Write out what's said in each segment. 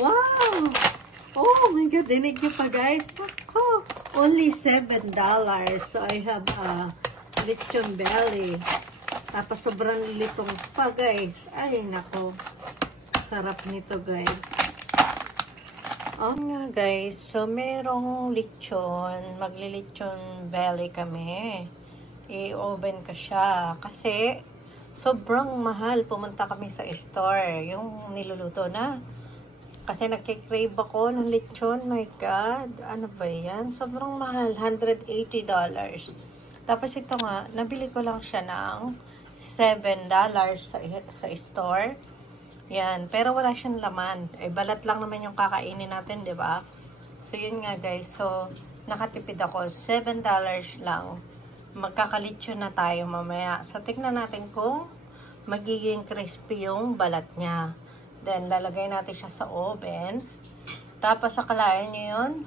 Wow! Oh my God, dinig nyo pa guys. Oh, only $7. So I have lechon belly. Tapos sobrang litong pa guys. Ay nako. Sarap nito guys. Oh nga guys. So merong lechon. Magli-lechon belly kami. I-oven ko siya. Kasi sobrang mahal. Pumunta kami sa store. Yung niluluto na. Kasi nagkikrave ako ng lechon. My God. Ano ba yan? Sobrang mahal. $180. Tapos ito nga, nabili ko lang siya ng $7 sa store. Yan. Pero wala siyang laman. Eh, balat lang naman yung kakainin natin, di ba? So, yun nga guys. So, nakatipid ako. $7 lang. Magkakalitsyon na tayo mamaya. So, tignan natin kung magiging crispy yung balat niya. Then, lalagay natin siya sa oven. Tapos, akalain nyo yun,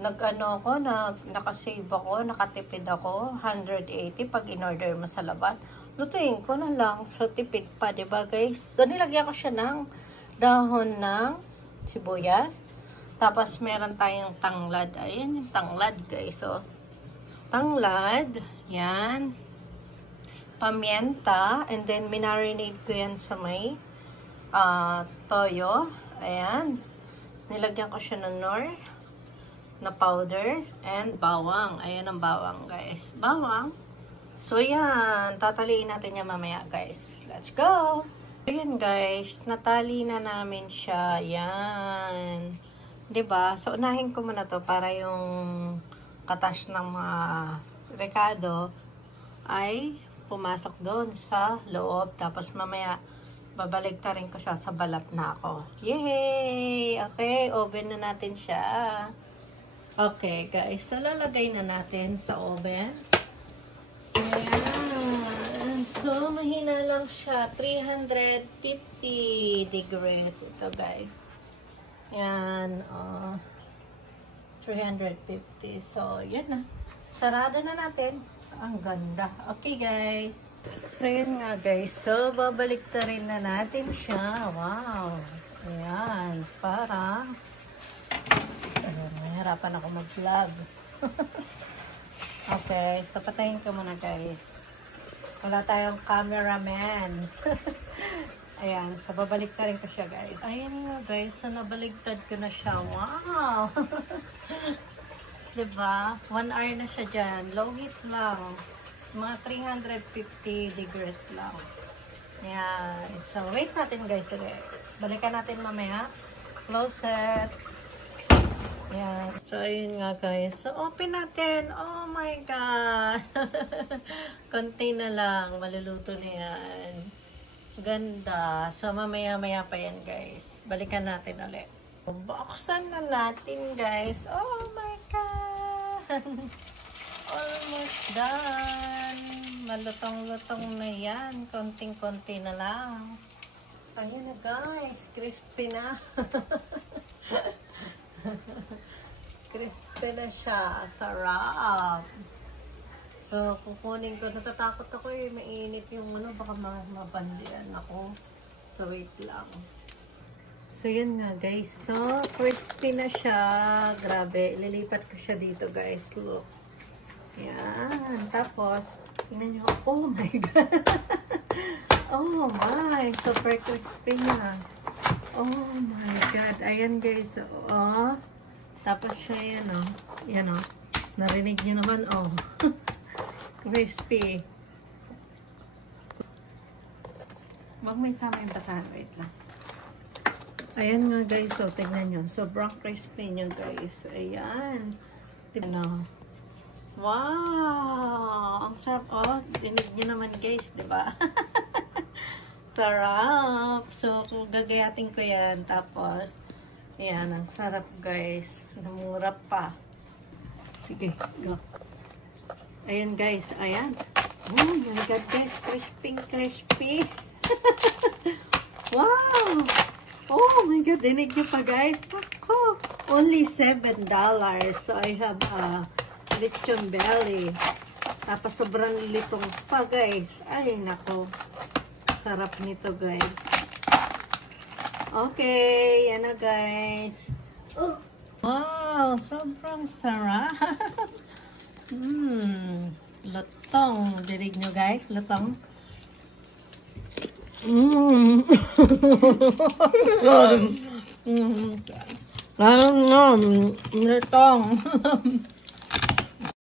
nag-ano ako, nakasave ako, nakatipid ako, 180 pag in-order mo sa labas. Lutuin ko na lang. So, tipid pa, diba guys? So, nilagyan ko siya ng dahon ng sibuyas. Tapos, meron tayong tanglad. Ayan yung tanglad, guys. So, tanglad. Yan. Pamienta. And then, minarinate ko yan sa may toyo. Ayan. Nilagyan ko siya ng nor na powder and bawang. Ayan ang bawang, guys. Bawang. So, yan. Tataliin natin yan mamaya, guys. Let's go! Ayan, guys. Natali na namin siya. Yan. Diba? So, unahin ko muna to para yung katas ng mga rekado ay pumasok doon sa loob. Tapos, mamaya babalik ta rin ko siya sa balat na ako. Yay! Okay, oven na natin siya. Okay, guys. So, lalagay na natin sa oven. Ayan. So, mahina lang siya. 350 degrees. Ito, guys. Ayan. 350. So, yan na. Sarado na natin. Ang ganda. Okay, guys. So, yun nga guys. So, babalik na rin na natin siya. Wow. Ayan. Parang nahirapan ako mag-vlog. Okay. So, patayin ko muna guys. Wala tayong cameraman. Ayan. So, babalik na rin ko siya guys. Ayan nga guys. So, nabaligtad ko na siya. Wow. Diba? 1 hour na siya dyan. Low heat lang. Mga 350 degrees lang. Ayan. So, wait natin guys. Balikan natin mamaya. Close it. Ayan. So, ayun nga guys. So, open natin. Oh my God. Konti na lang. Maluluto na yan. Ganda. So, mamaya-maya pa yan guys. Balikan natin ulit. Buksan na natin guys. Oh my God. Almost done. Malutong-lutong na yan. Konting-konti na lang. Ayan na guys. Crispy na. Crispy na siya. Sarap. So, kukunin ko. Natatakot ako eh. Mainit yung ano. Baka mabandian ako. So, wait lang. So, yun nga guys. So, crispy na siya. Grabe. Lilipat ko siya dito guys. Look. Yan. Tapos, tingnan nyo. Oh my God. Oh my. Super crispy na. Oh my God. Ayan guys. Oh. Tapos siya yan oh. Yan oh. Narinig nyo naman oh. Crispy. Wag may sama yung basahan. Wait lang. Ayan nga guys. So, tingnan nyo. Sobrang crispy nyo guys. Ayan. Ano. Wow! Ang sarap. Oh, dinig nyo naman guys, diba? Sarap! So, gagayatin ko yan. Tapos, ayan, ang sarap guys. Namura pa. Sige, go. Ayan guys, ayan. Oh my God guys, crispy. Wow! Oh my God, dinig nyo pa guys. Oh, only $7. So, I have lechon belly. Tapos sobrang litong pa guys. Ay nako. Sarap nito guys. Okay, yan na guys. Oh, Wow, sobrang sarap. Lutong. Dinig nyo guys, lutong. Lutong.